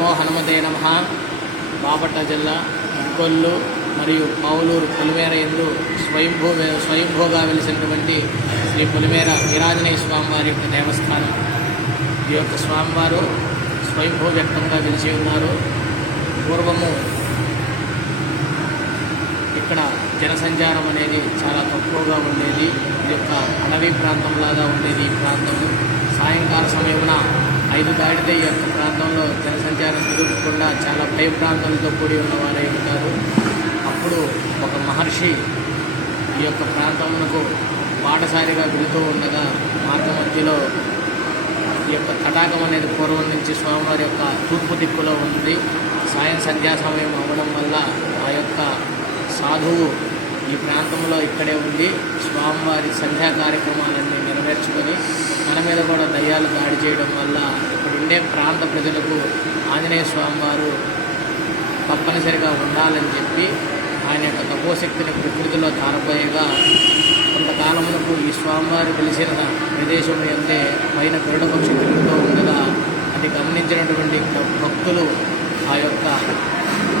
నమో హనుమతే నమః. బాపట్ల జిల్లా ఇంకొల్లు మరియు పావులూరు పొలిమేర యందు స్వయంభూగా వెలిసినటువంటి శ్రీ పొలిమేర వీరాంజనేయ స్వామివారి యొక్క దేవస్థానం. ఈ యొక్క స్వామివారు స్వయంభూ వ్యక్తంగా వెలిసి ఉన్నారు. పూర్వము ఇక్కడ జనసంచారం అనేది చాలా తక్కువగా ఉండేది. ఇది యొక్క అడవి ప్రాంతంలాగా ఉండేది. ఈ ప్రాంతము సాయంకాల సమయమున 5 దాటితే ఈ యొక్క ప్రాంతంలో జనసంచారం తిరుగుకుండా చాలా భయ ప్రాంతాలతో కూడి ఉన్నవారే ఉంటారు. అప్పుడు ఒక మహర్షి ఈ యొక్క ప్రాంతమునకు బాటసారిగా వెళుతూ ఉండగా మార్గ మధ్యలో ఈ యొక్క తటాకం అనేది పూర్వం నుంచి స్వామివారి యొక్క తూర్పు దిక్కులో ఉంది. సంధ్యా సమయం అవ్వడం వల్ల ఆ యొక్క సాధువు ఈ ప్రాంతంలో ఇక్కడే ఉండి స్వామివారి సంధ్యా కార్యక్రమాలన్నీ నెరవేర్చుకొని మన మీద కూడా దయ్యాలు దాడి చేయడం వల్ల ఇక్కడ ఉండే ప్రాంత ప్రజలకు ఆంజనేయ స్వామివారు తప్పనిసరిగా ఉండాలని చెప్పి ఆయన యొక్క తపోశక్తిని ప్రకృతిలో తారపోయగా కొంతకాలమునకు ఈ స్వామివారు వెలిసిన ప్రదేశం అంటే పైన గరుడ పక్షి తిరుగుతూ ఉండగా అది గమనించినటువంటి భక్తులు ఆ యొక్క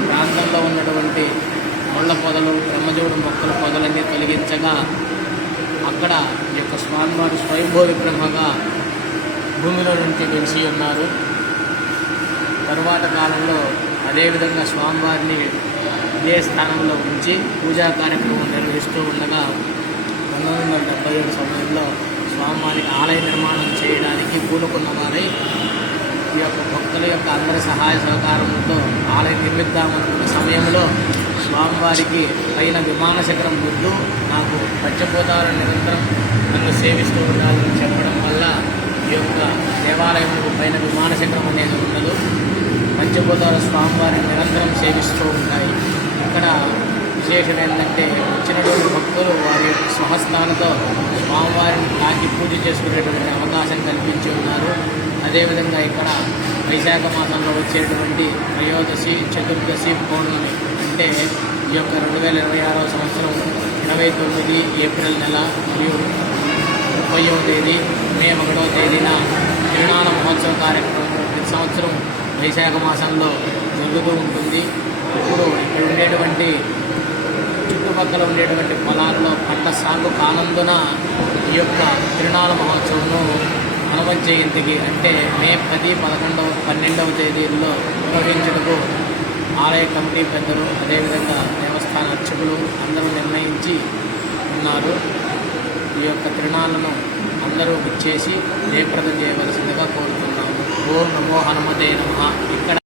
ప్రాంతంలో ఉన్నటువంటి ముళ్ళ పొదలు బ్రహ్మజోడు మొక్కల పొదలన్నీ తొలగించగా అక్కడ ఈ యొక్క స్వామివారు స్వయంభూ విగ్రహంగా భూమిలో నుంచి వెలిసి ఉన్నారు. తరువాత కాలంలో అదేవిధంగా స్వామివారిని ఇదే స్థానంలో ఉంచి పూజా కార్యక్రమం నిర్వహిస్తూ ఉండగా 1977 సమయంలో స్వామివారికి ఆలయ నిర్మాణం చేయడానికి పూనుకున్న వారై ఈ యొక్క భక్తుల యొక్క అందరి సహాయ సహకారంతో ఆలయం నిర్మిద్దామనుకున్న సమయంలో స్వామివారికి పైన విమాన శిఖరం ముందు నాకు పంచభూతాలు నిరంతరం నన్ను సేవిస్తూ ఉండాలని చెప్పడం వల్ల ఈ యొక్క దేవాలయంలో పైన విమాన శిఖరం అనేది ఉండదు. పంచభూతాల స్వామివారిని నిరంతరం సేవిస్తూ ఉంటాయి. ఇక్కడ విశేషం ఏంటంటే వచ్చినటువంటి భక్తులు వారి యొక్క స్వహస్థానంతో స్వామివారిని తాకి పూజ చేసుకునేటువంటి అవకాశం కల్పించి ఉన్నారు. అదేవిధంగా ఇక్కడ వైశాఖ మాసంలో వచ్చేటువంటి త్రయోదశి, చతుర్దశి, పౌర్ణమి అంటే ఈ యొక్క 2026వ సంవత్సరం 29 ఏప్రిల్ నెల మరియు 30వ తేదీ మే 1వ తేదీన తిరునాళ మహోత్సవ కార్యక్రమం ప్రతి సంవత్సరం వైశాఖ మాసంలో జరుగుతూ ఉంటుంది. ఇప్పుడు ఇక్కడ ఉండేటువంటి చుట్టుపక్కల ఉండేటువంటి పొలాల్లో పంట సాగు కానందున ఈ యొక్క తిరునాళ మహోత్సవంను హనుమ జయంతికి అంటే మే 10, 11, 12వ తేదీల్లో నిర్వహించుటకు ఆలయ కమిటీ పెద్దలు అదేవిధంగా దేవస్థాన అర్చకులు అందరూ నిర్ణయించి ఉన్నారు. ఈ యొక్క తిరునాళ్ళను అందరూ ఇచ్చేసి జయప్రదం చేయవలసిందిగా కోరుతున్నాము. ఓం నమో హనుమతే నమః. ఇక్కడ